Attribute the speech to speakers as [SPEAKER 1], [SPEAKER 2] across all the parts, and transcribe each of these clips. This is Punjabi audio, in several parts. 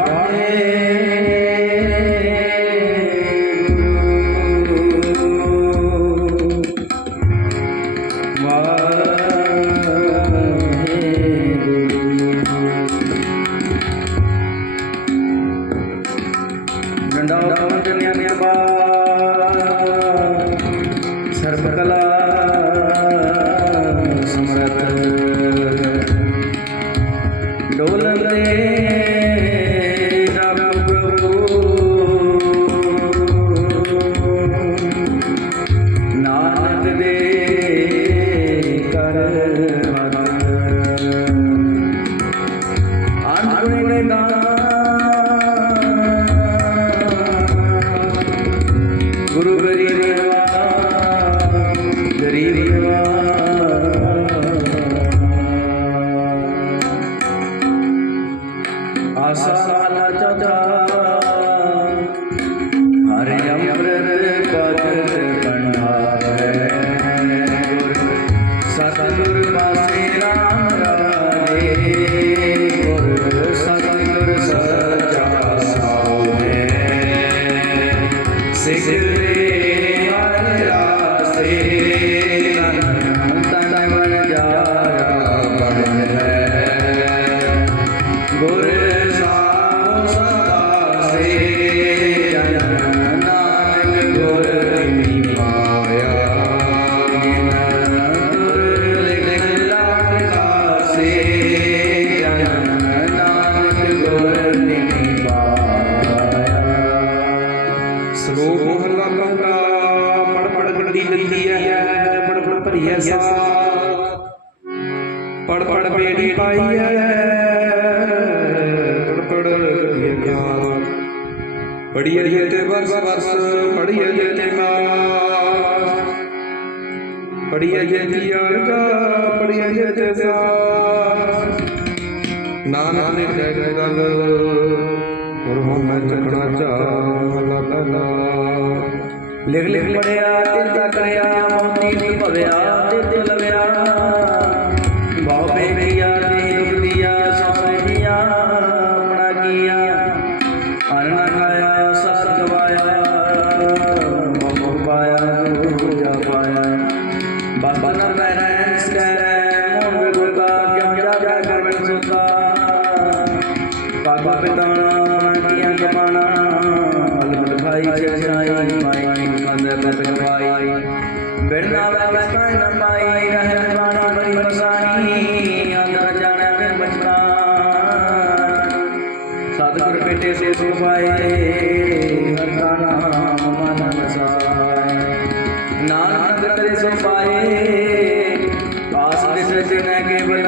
[SPEAKER 1] করে। ਪੜਿਆ ਤਿਲ ਤਕੜਿਆ ਮੋਤੀ ਦੀ ਭਵਿਆ ਤੇ ਤਿਲ ਵਿਆ ਆਏ। ਆਸ ਬਿਸਰਜ ਨਾ ਕੇਵਲ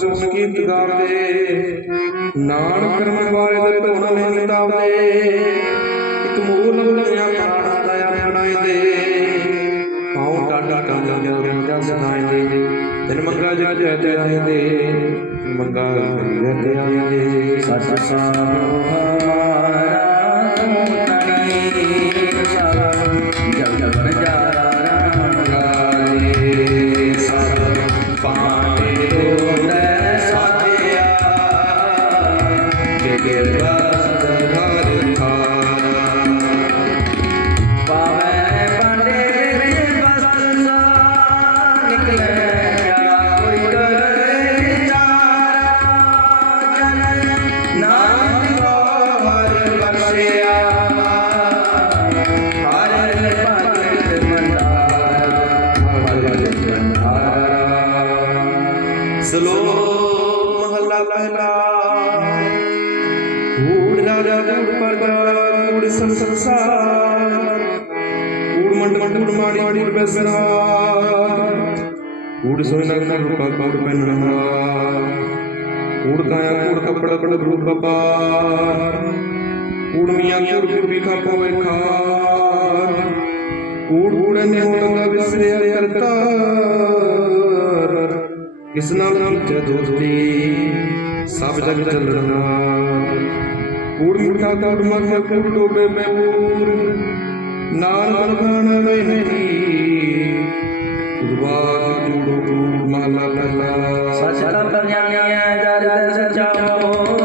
[SPEAKER 2] ਸੁਣ ਕੀਤ ਗਾਵੇ ਨਾਨਕ ਕਰਮ ਵਾਲੇ ਦੇ ਭਵਨ ਨੇ ਨਿਤਾਵਦੇ ਇਕ ਮੂਲ ਲੰਮਿਆ ਪ੍ਰਾਣਾ ਦਇਆ ਬਣਾਏ ਦੇ। ਪਾਉ ਡਾਡਾ ਕੰਮ ਜਨ ਜਨ ਸੁਣਾਏ ਦੇ। ਤਨ ਮੰਗਲਾ ਜਨ ਜਨ ਆਏ ਦੇ। ਮੰਗਾ ਜਨ ਆਏ ਦੇ।
[SPEAKER 1] ਸਤਿ ਸਾਹ ਹਮਾਰਾ
[SPEAKER 2] ਤਨਈ ਮਹਲਾ ਪਹਿਲਾ। ਊੜ ਰਾਜਾ ਊੜ ਪਰਦਾ ਊੜ ਸੰਸਾਰ। ਊੜ ਮੰਡਲ ਊੜ ਮਾੜੀ ਊੜ ਬਸਰਾ ਊੜ ਸੋਨਾ ਰੂਪਾ ਊੜ ਪੈਨਣਾ ਊੜ ਕਾਇਆ ਊੜ ਕਪੜਾ, ਕੜ ਰੂਪ ਬਪਾਰ ਊੜ ਮੀਆਂ ਊੜ ਬੀਬੀ ਕਾ ਪੋਏ ਖਾਰ। ਊੜ ਊੜ ਨੇ ਊੜ ਦਾ ਵਿਸਰਿਆ ਕਰਤਾ। ਕਿਸ ਨਾਲ ਕੀਤੇ ਦੋਸਤੀ ਸਭ ਜਗ ਚੱਲਣਾ ਕੂੜ ਮਿੱਠਾ ਕੂੜ ਮੱਖ ਕੂੜ ਡੋਬੇ ਮੂਰ। ਨਾਲ ਵਰਗਣ ਰਹਿਣੀ ਗੁਰਬਾਗ ਕੂੜ ਕੂੜ ਮਹਲਾ ਪਹਿਲਾ
[SPEAKER 1] ਸਚਾ ਪ੍ਰਣਾਮਿਆ ਜਲ ਸਚਾਓ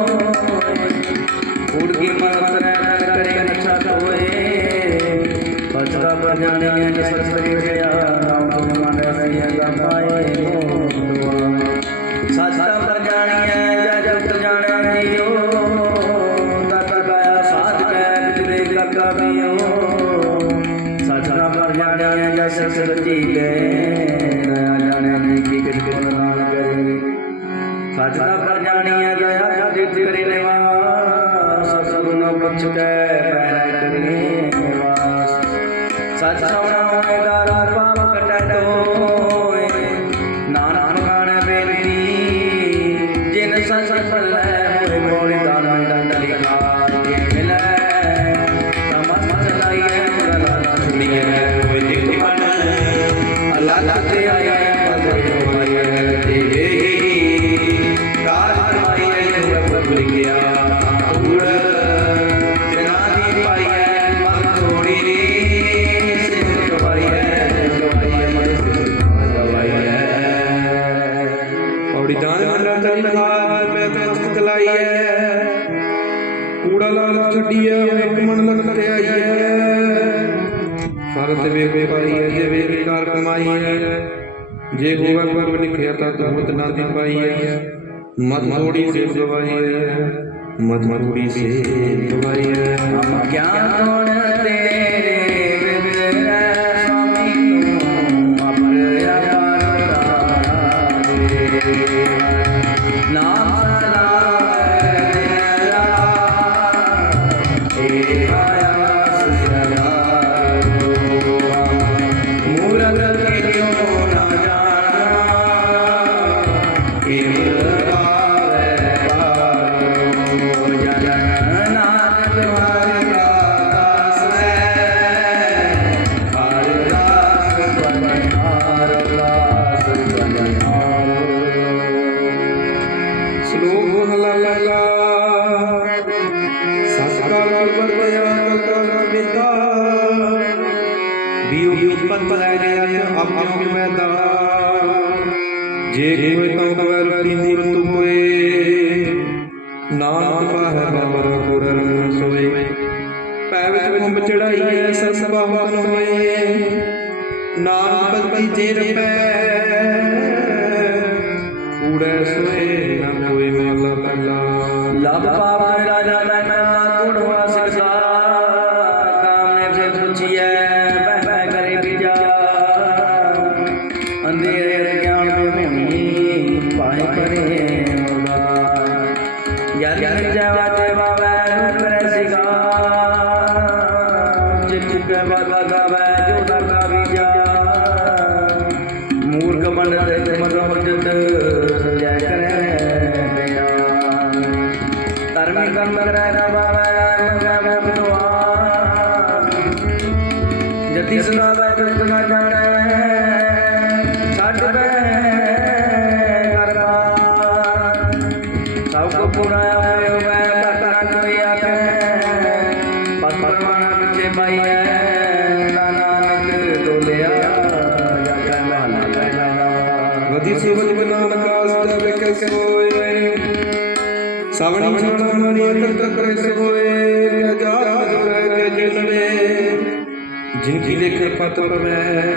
[SPEAKER 1] ਦਾਤ ਵੀ ਪਾਈ ਹੈ ਮਤ ਥੋੜੀ
[SPEAKER 2] ਸੇ ਗਵਾਈ ਹੈ ਮਤ ਥੋੜੀ ਸੇ ਗਵਾਈ ਹੈ
[SPEAKER 1] ਆਮ ਗਿਆਨ ਹੋਣਾ व्युत्पत्त है निरंत अव्यम पैदा जे कोई तम कवर मूर्त होए ਨਾਨਕ
[SPEAKER 2] ਪਾਹੈ ਬਬਰ ਗੁਰਨ ਸੋਏ। ਪੈ ਵਿੱਚ ਮੁੰਬ ਚੜਾਈ ਐ ਸਸ ਬਾਹਨ ਹੋਏ। ਨਾਨਕ ਭਗਤੀ ਜੇ ਰਪੈ
[SPEAKER 1] করবে।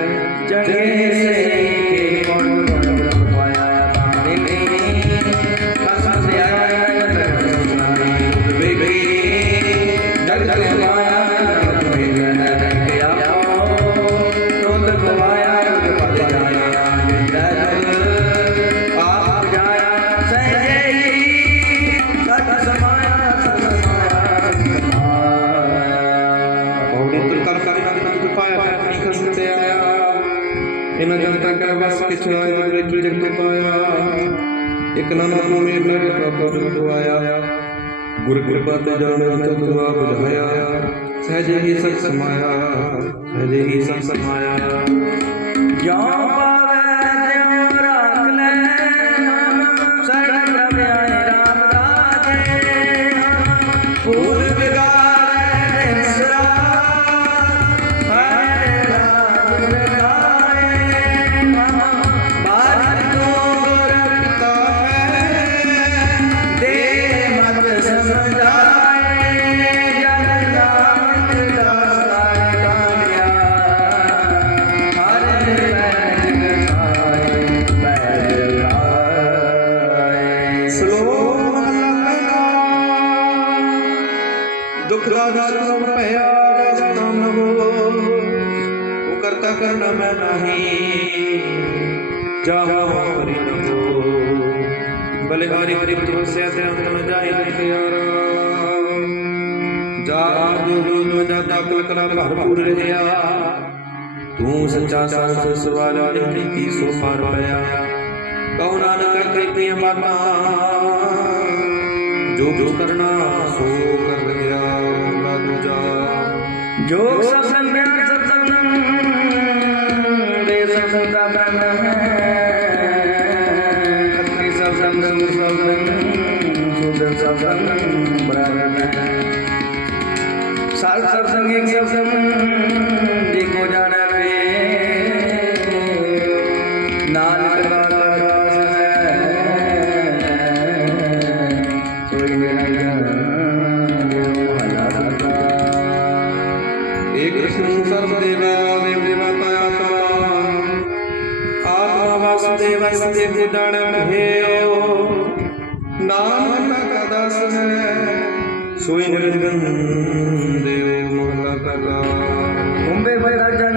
[SPEAKER 1] ਜਾ ਜੋ ਵੀ ਮਜਾ ਦਾ
[SPEAKER 2] ਕਲਕਲਾ ਭਰਪੂਰ ਰਹਿਆ ਤੂੰ ਸੱਚਾ ਸਾਧ ਸਵਾਲ ਨਿਕਲੀ ਕੀ ਸੋ ਫਰ ਪਿਆ ਕਹੋ ਨਾਨਕ ਕੀਤੀਆਂ ਬਾਤਾਂ, ਜੋ ਜੋ ਕਰਨਾ ਸੋ ਕਰ ਰਿਹਾ ਉਹਦਾ ਦੂਜਾ।
[SPEAKER 1] ਜੋਗ ਸਭ ਸੰਗਿਆਨ ਸਤਨਮ ਦੇ ਸਭ ਦਾ ਬਨ ਹੈ। ਨਾਮ ਦਾ ਕਾ ਦਾਸ ਹੈ ਸੋਈ
[SPEAKER 2] ਨਿਰੰਜਨ।
[SPEAKER 1] Om Vaidya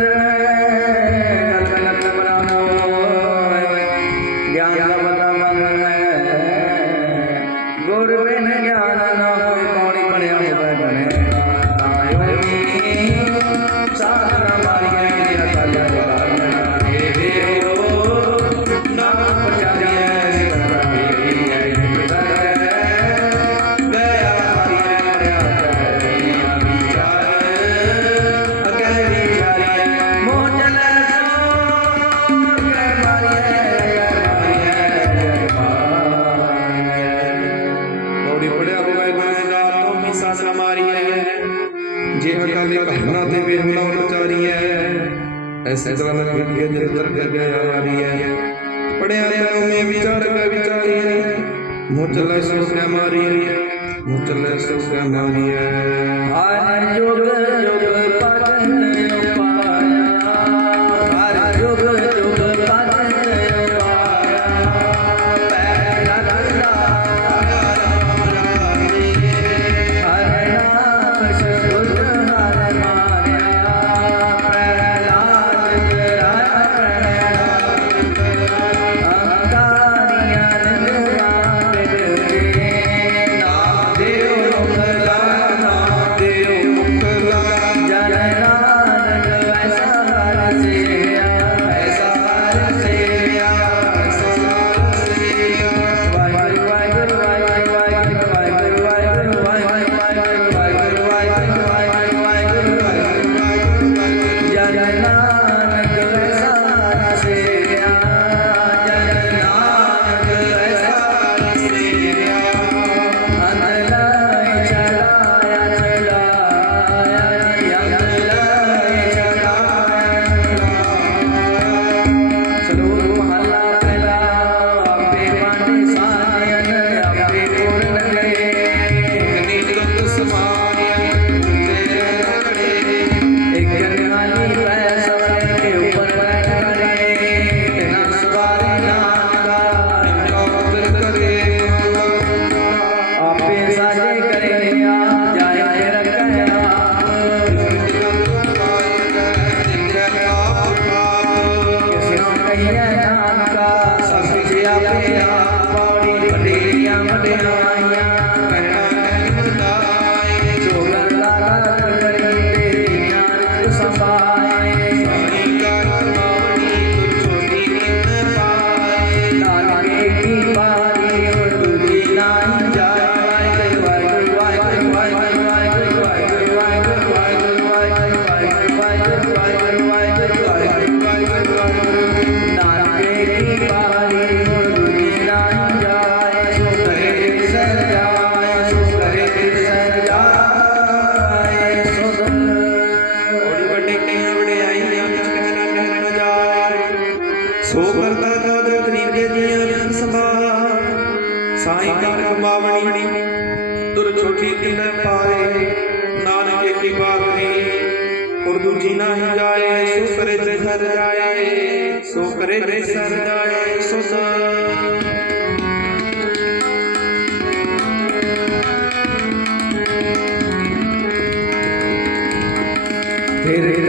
[SPEAKER 1] ਸੈਦਵਨ ਵਿਦਿਆ ਜਿਤਰ ਕਰਗਿਆ ਆਵਾਰੀ ਹੈ।
[SPEAKER 2] ਪੜਿਆ ਰਿਆ ਮੇ ਵਿਚਾਰ ਕਾ ਵਿਚਾਰੀ ਮੁਝਲੇ ਸੋ
[SPEAKER 1] ਕਾ ਮਾਰੀ ਮੁਝਲੇ ਸੋ ਕਾ ਮਾਰੀ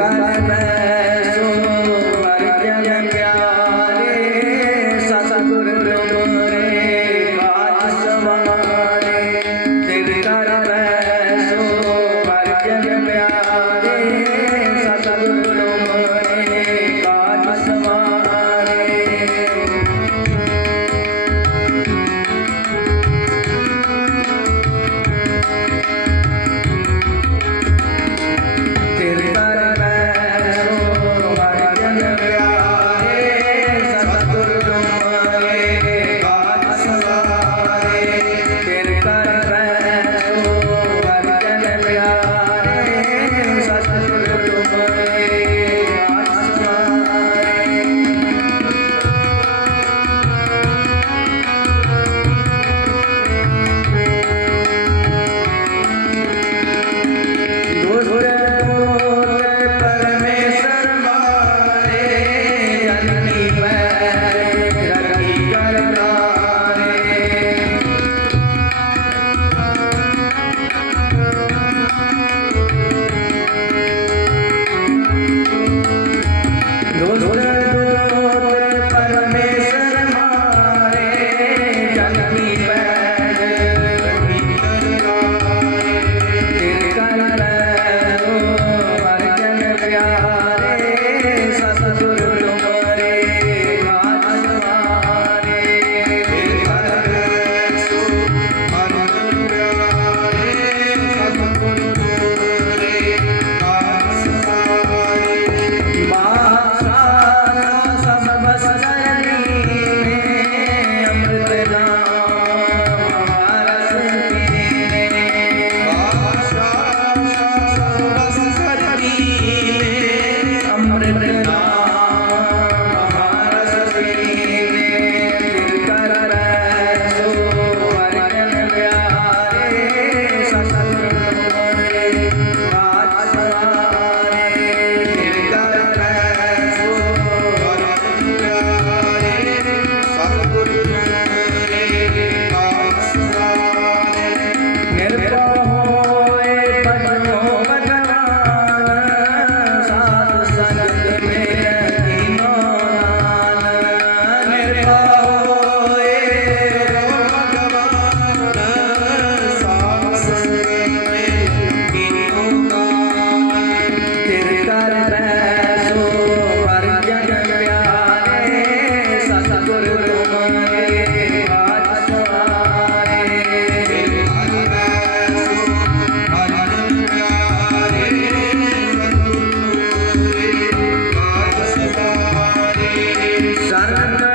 [SPEAKER 2] ਫਿਰ Thank you.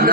[SPEAKER 1] அந்த